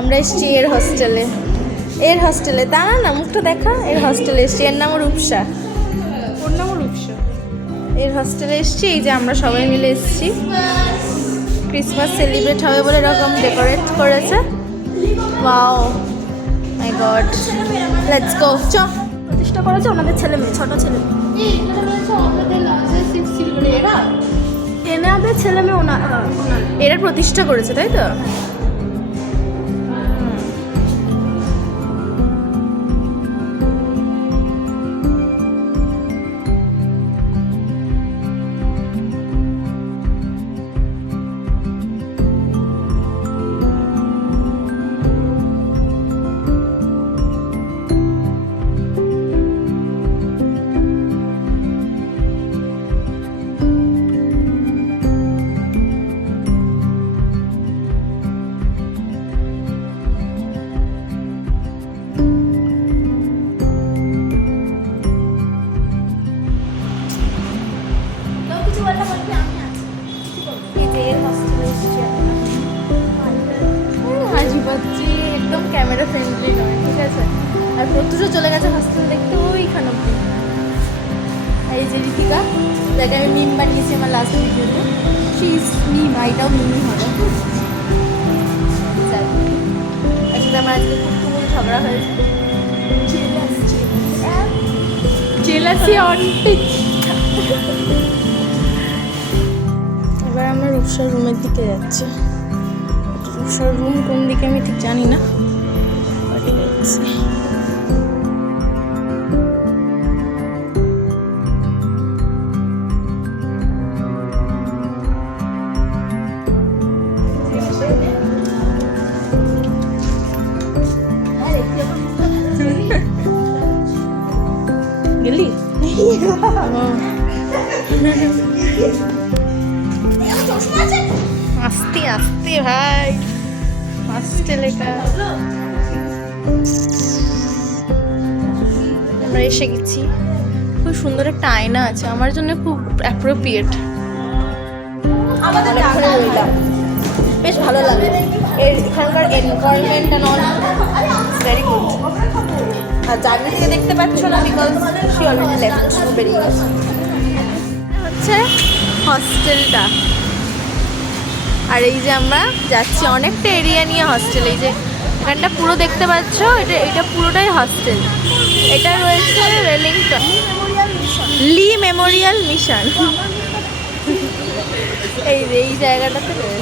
আমরা এসছি এর হস্টেলে তা না মুখটা দেখা, এর হস্টেলে এসছি। এর নাম রূপসা। ওর নামও রূপসা। এর হস্টেলে এসছি। এই যে আমরা সবাই মিলে এসছি, ক্রিসমাস সেলিব্রেট হবে বলে এরকম ডেকোরেট করেছে। Wow my god, let's go. চ প্রতিষ্ঠা করেছে ওনাদের ছেলে মেয়ে, ছোট ছেলে মেয়ে। এনাদের ছেলে মেয়ে ওনার এরা প্রতিষ্ঠা করেছে, তাই তো? হাজি পাচ্ছি, একদম ক্যামেরা ফ্রেন্ডলি নয়, ঠিক আছে? আর প্রত্যুষও চলে গেছে হস্টেল দেখতে ওইখানে অব্দি। আর এই যে ঋতিকা, যাকে আমি মিম বানিয়েছি আমার লাস্ট ভিডিওতে, শিজ মিম, আইটাও মিমই হবে। একসাথে আমার আজকে খুব তুমুল ঝগড়া হয়েছে। Jealousy on pitch. এবার আমরা রূপসার রুমের দিকে যাচ্ছি। রূপসার রুম কোন দিকে আমি ঠিক জানি না, বাড়ি যাচ্ছি। গেলি? আস্তে আস্তে ভাই, আস্তে লেখা। আমরা এসে গেছি। খুব সুন্দর একটা আয়না আছে, আমার জন্য খুব অ্যাপ্রোপ্রিয়েট। অনেকক্ষণ রইলাম, বেশ ভালো লাগে। এখানকার environment and all very good. আর জার্নিকে দেখতে পাচ্ছ না, বিকজ শি অলরেডি লেফট, বেরিয়ে গেছে। হচ্ছে হস্টেলটা, আর এই যে আমরা যাচ্ছি অনেকটা এরিয়া নিয়ে হস্টেল। এই যে এখানটা পুরো দেখতে পাচ্ছ, এটা পুরোটাই হস্টেল। এটা রয়েছে ওয়েলিংটন লি মেমোরিয়াল মিশন। এই যে এই জায়গাটাতে রয়েছে।